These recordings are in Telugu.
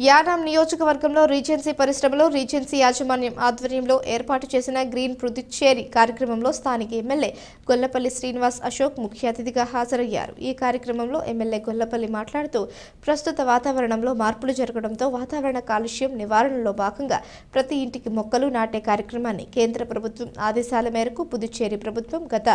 యానాం నియోజకవర్గంలో రీజెన్సీ పరిశ్రమలో రీజెన్సీ యాజమాన్యం ఆధ్వర్యంలో ఏర్పాటు చేసిన గ్రీన్ పుదుచ్చేరి కార్యక్రమంలో స్థానిక ఎమ్మెల్యే గొల్లపల్లి శ్రీనివాస్ అశోక్ ముఖ్య అతిథిగా హాజరయ్యారు. ఈ కార్యక్రమంలో ఎమ్మెల్యే గొల్లపల్లి మాట్లాడుతూ ప్రస్తుత వాతావరణంలో మార్పులు జరగడంతో వాతావరణ కాలుష్యం నివారణలో భాగంగా ప్రతి ఇంటికి మొక్కలు నాటే కార్యక్రమాన్ని కేంద్ర ప్రభుత్వం ఆదేశాల మేరకు పుదుచ్చేరి ప్రభుత్వం గత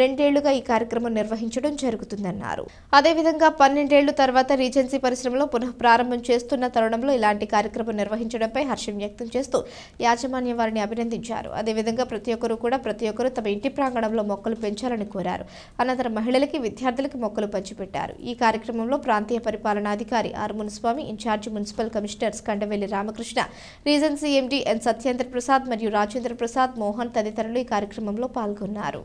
రెండేళ్ళుగా ఈ కార్యక్రమం నిర్వహించడం జరుగుతుందన్నారు. అదేవిధంగా పన్నెండేళ్ళు తర్వాత రీజెన్సీ పరిశ్రమలో పునః ప్రారంభం చేస్తున్న తరుణంలో ఇలాంటి కార్యక్రమం నిర్వహించడంపై హర్షం వ్యక్తం చేస్తూ యాజమాన్యం వారిని అభినందించారు. అదేవిధంగా ప్రతి ఒక్కరూ కూడా ప్రతి ఒక్కరూ తమ ఇంటి ప్రాంగణంలో మొక్కలు పెంచాలని కోరారు. అనంతరం మహిళలకి విద్యార్థులకి మొక్కలు పంచిపెట్టారు. ఈ కార్యక్రమంలో ప్రాంతీయ పరిపాలనాధికారి R Munswamy in charge municipal commissioners Kandavelli Ramakrishna region MD N Satyendra Prasad మరియు రాజేంద్ర ప్రసాద్ మోహన్ తదితరులు ఈ కార్యక్రమంలో పాల్గొన్నారు.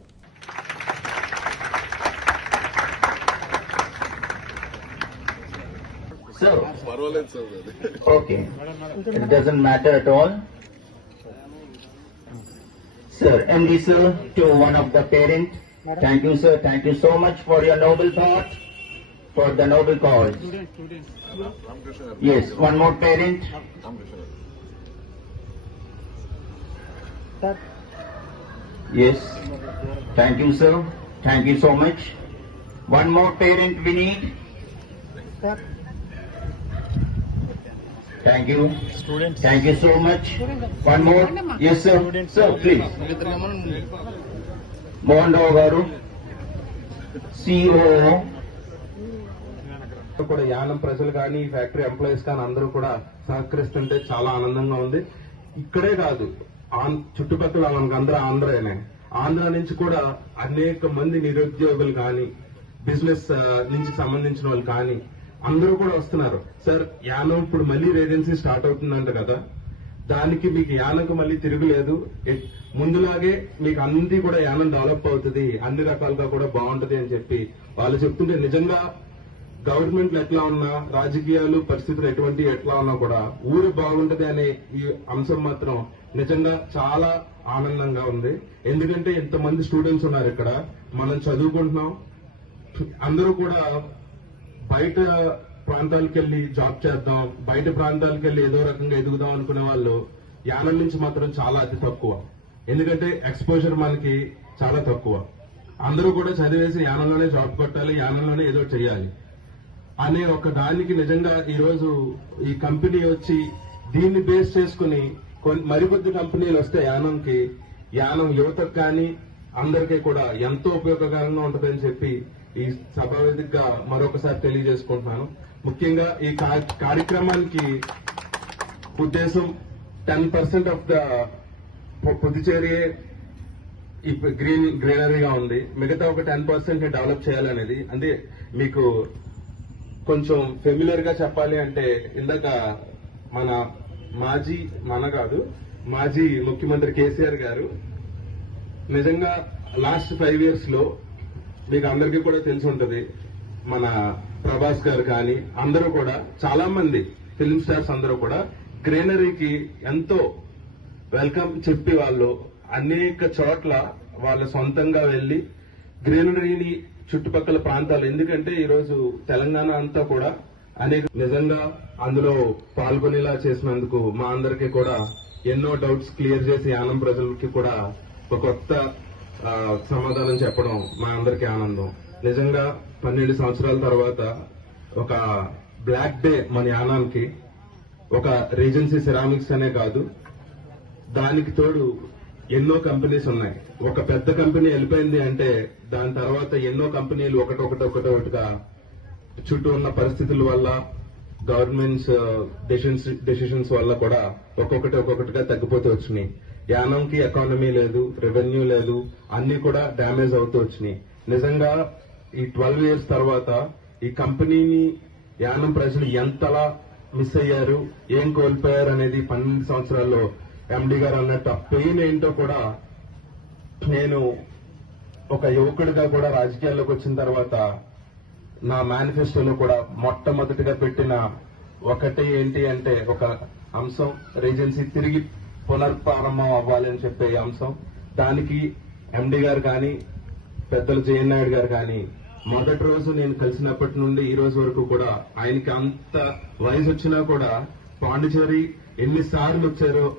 So, okay, it doesn't matter at all. Sir, MD, sir, to one of the parent, thank you sir, thank you so much for your noble thought, for the noble cause. Yes, one more parent. Yes, thank you sir, thank you so much. One more parent we need. Sir. You. Students. Thank you so much. One more. Yes sir. Sir, please. Mohan Rao గారు సిఓ కూడా యానం ప్రజలు కానీ ఈ ఫ్యాక్టరీ ఎంప్లాయీస్ కానీ అందరూ కూడా సహకరిస్తుంటే చాలా ఆనందంగా ఉంది ఇక్కడే కాదు ఆం- చుట్టుపక్కల మనకందరూ ఆంధ్రనే ఆంధ్ర నుంచి కూడా అనేక మంది నిరుద్యోగులు కానీ బిజినెస్ నుంచి సంబంధించిన వాళ్ళు కానీ అందరూ కూడా వస్తున్నారు. సార్ యానం ఇప్పుడు మళ్ళీ రేజెన్సీ స్టార్ట్ అవుతుందంట కదా. దానికి మీకు యానకు మళ్ళీ తిరుగులేదు ముందులాగే మీకు అన్ని కూడా యానం డెవలప్ అవుతుంది. అన్ని రకాలుగా కూడా బాగుంటది అని చెప్పి వాళ్ళు చెప్తుంటే నిజంగా గవర్నమెంట్లు ఎట్లా ఉన్నా రాజకీయాలు పరిస్థితులు ఎటువంటి ఎట్లా ఉన్నా కూడా ఊరు బాగుంటది అనే ఈ అంశం మాత్రం నిజంగా చాలా ఆనందంగా ఉంది. ఎందుకంటే ఇంతమంది స్టూడెంట్స్ ఉన్నారు ఇక్కడ. మనం చదువుకుంటున్నాం. అందరూ కూడా బయట ప్రాంతాలకు వెళ్ళి జాబ్ చేద్దాం బయట ప్రాంతాలకు వెళ్ళి ఏదో రకంగా ఎదుగుదాం అనుకునే వాళ్ళు యానం నుంచి మాత్రం చాలా అతి తక్కువ. ఎందుకంటే ఎక్స్పోజర్ మనకి చాలా తక్కువ. అందరూ కూడా చదివేసి యానంలోనే జాబ్ కొట్టాలి యానంలోనే ఏదో చేయాలి అనే ఒక దానికి నిజంగా ఈ రోజు ఈ కంపెనీ వచ్చి దీన్ని బేస్ చేసుకుని మరికొద్ది కంపెనీలు వస్తే యానంకి యానం యువతకు కానీ అందరికీ కూడా ఎంతో ఉపయోగకరంగా ఉంటుందని చెప్పి ఈ సభావేదికగా మరొకసారి తెలియజేసుకుంటున్నాను. ముఖ్యంగా ఈ కార్యక్రమానికి ఉద్దేశం ten percent of the Puducherry ఈ గ్రీన్ గ్రీనరీగా ఉంది. మిగతా ఒక టెన్ పర్సెంట్ డెవలప్ చేయాలనేది. అంటే మీకు కొంచెం ఫెమిలియర్గా చెప్పాలి అంటే ఇందాక మన మాజీ మన కాదు మాజీ ముఖ్యమంత్రి కేసీఆర్ గారు నిజంగా లాస్ట్ ఫైవ్ ఇయర్స్లో మీకు అందరికీ కూడా తెలిసి ఉంటది మన ప్రభాస్ గారు కానీ అందరూ కూడా చాలా మంది ఫిల్మ్ స్టార్స్ అందరూ కూడా గ్రీనరీకి ఎంతో వెల్కమ్ చెప్పి వాళ్ళు అనేక చోట్ల వాళ్ళ సొంతంగా వెళ్ళి గ్రీనరీని చుట్టుపక్కల ప్రాంతాలు. ఎందుకంటే ఈరోజు తెలంగాణ అంతా కూడా అనేక నిజంగా అందులో పాల్గొనేలా చేసినందుకు మా అందరికీ కూడా ఎన్నో డౌట్స్ క్లియర్ చేసి యానం ప్రజలకి కూడా ఒక కొత్త సమాధానం చెప్పడం మా అందరికీ ఆనందం. నిజంగా పన్నెండు సంవత్సరాల తర్వాత ఒక బ్లాక్ డే మన యానానికి ఒక రీజెన్సీ సిరామిక్స్ అనే కాదు దానికి తోడు ఎన్నో కంపెనీస్ ఉన్నాయి. ఒక పెద్ద కంపెనీ వెళ్ళిపోయింది అంటే దాని తర్వాత ఎన్నో కంపెనీలు ఒకటొకటి ఒకటొకటిగా చుట్టూ ఉన్న పరిస్థితుల వల్ల గవర్నమెంట్స్ డెసిషన్స్ డెసిషన్స్ వల్ల కూడా ఒక్కొక్కటి ఒక్కొక్కటిగా తగ్గిపోతూ వచ్చినాయి. యానంకి ఎకానమీ లేదు రెవెన్యూ లేదు అన్ని కూడా డ్యామేజ్ అవుతూ వచ్చినాయి. నిజంగా ఈ ట్వెల్వ్ ఇయర్స్ తర్వాత ఈ కంపెనీని యానం ప్రజలు ఎంతలా మిస్ అయ్యారు ఏం కోల్పోయారు అనేది పన్నెండు సంవత్సరాల్లో ఎండి గారు అన్నట్టు ఆ పెయిన్ ఏంటో కూడా నేను ఒక యువకుడిగా కూడా రాజకీయాల్లోకి వచ్చిన తర్వాత నా మేనిఫెస్టోలో కూడా మొట్టమొదటిగా పెట్టిన ఒకటి ఏంటి అంటే ఒక అంశం రేజెన్సీ తిరిగి పునర్ప్రారంభం అవ్వాలి అని చెప్పే అంశం. దానికి ఎండి గారు కానీ పెద్దలు జయన్ నాయుడు గారు కానీ మొదటి రోజు నేను కలిసినప్పటి నుండి ఈ రోజు వరకు కూడా ఆయనకి అంత వయసు వచ్చినా కూడా పాండిచేరి ఎన్నిసార్లు వచ్చారో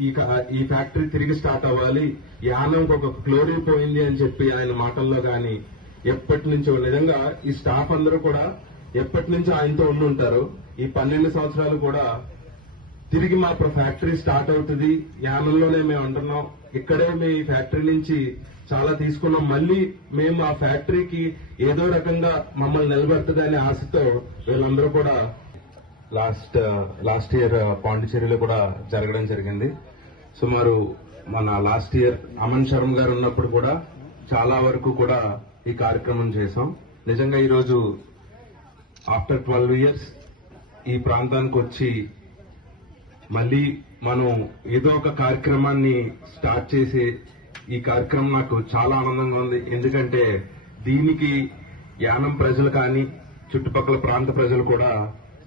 ఈ ఈ ఫ్యాక్టరీ తిరిగి స్టార్ట్ అవ్వాలి. యానంకి ఒక గ్లోరీ పోయింది అని చెప్పి ఆయన మాటల్లో కానీ ఎప్పటి నుంచో నిజంగా ఈ స్టాఫ్ అందరూ కూడా ఎప్పటి నుంచో ఆయనతో ఉండి ఉంటారు. ఈ పన్నెండు సంవత్సరాలు కూడా తిరిగి మా ఫ్యాక్టరీ స్టార్ట్ అవుతుంది. యానంలోనే మేము ఉంటున్నాం ఇక్కడే మీ ఫ్యాక్టరీ నుంచి చాలా తీసుకున్నాం. మళ్ళీ మేము ఆ ఫ్యాక్టరీకి ఏదో రకంగా మమ్మల్ని నిలబెడుతుంది ఆశతో వీళ్ళందరూ కూడా లాస్ట్ లాస్ట్ ఇయర్ పాండిచేరిలో కూడా జరగడం జరిగింది. సుమారు మన లాస్ట్ ఇయర్ అమన్ శర్మ గారు ఉన్నప్పుడు కూడా చాలా వరకు కూడా ఈ కార్యక్రమం చేశాం. నిజంగా ఈరోజు ఆఫ్టర్ ట్వెల్వ్ ఇయర్స్ ఈ ప్రాంతానికి వచ్చి మళ్ళీ మనం ఏదో ఒక కార్యక్రమాన్ని స్టార్ట్ చేసి ఈ కార్యక్రమం నాకు చాలా ఆనందంగా ఉంది. ఎందుకంటే దీనికి యానం ప్రజలు కానీ చుట్టుపక్కల ప్రాంత ప్రజలు కూడా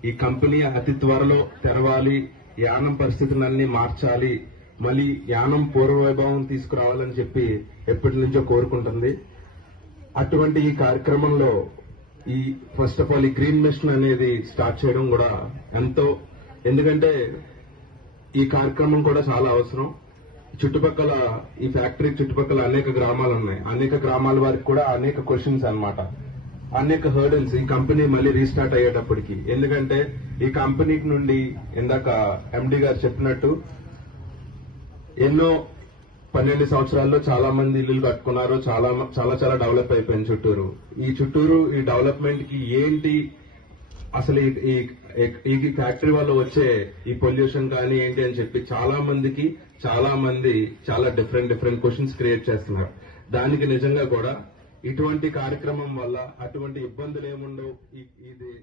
ఈ కంపెనీ అతి త్వరలో తెరవాలి యానం పరిస్థితులన్నీ మార్చాలి మళ్ళీ యానం పూర్వవైభవం తీసుకురావాలని చెప్పి ఎప్పటి నుంచో కోరుకుంటుంది. అటువంటి ఈ కార్యక్రమంలో ఈ ఫస్ట్ ఆఫ్ ఆల్ ఈ గ్రీన్ మిషన్ అనేది స్టార్ట్ చేయడం కూడా ఎంతో ఎందుకంటే ఈ కార్యక్రమం కూడా చాలా అవసరం. చుట్టుపక్కల ఈ ఫ్యాక్టరీ చుట్టుపక్కల అనేక గ్రామాలు ఉన్నాయి. అనేక గ్రామాల వారికి కూడా అనేక క్వశ్చన్స్ అనమాట అనేక హర్డల్స్ ఈ కంపెనీ మళ్ళీ రీస్టార్ట్ అయ్యేటప్పటికి. ఎందుకంటే ఈ కంపెనీ నుండి ఇందాక ఎండి గారు చెప్పినట్టు ఎన్నో పన్నెండు సంవత్సరాల్లో చాలా మంది ఇల్లులు కట్టుకున్నారు. చాలా చాలా చాలా డెవలప్ అయిపోయింది చుట్టూరు. ఈ చుట్టూరు ఈ డెవలప్మెంట్కి ఏంటి అసలు ఈ- ఈ- ఫ్యాక్టరీ వల్ల వచ్చే ఈ పొల్యూషన్ కానీ ఏంటి అని చెప్పి చాలా మందికి చాలా మంది చాలా డిఫరెంట్ డిఫరెంట్ క్వశ్చన్స్ క్రియేట్ చేస్తున్నారు. దానికి నిజంగా కూడా ఇటువంటి కార్యక్రమం వల్ల అటువంటి ఇబ్బందులు ఏముండవు? ఇది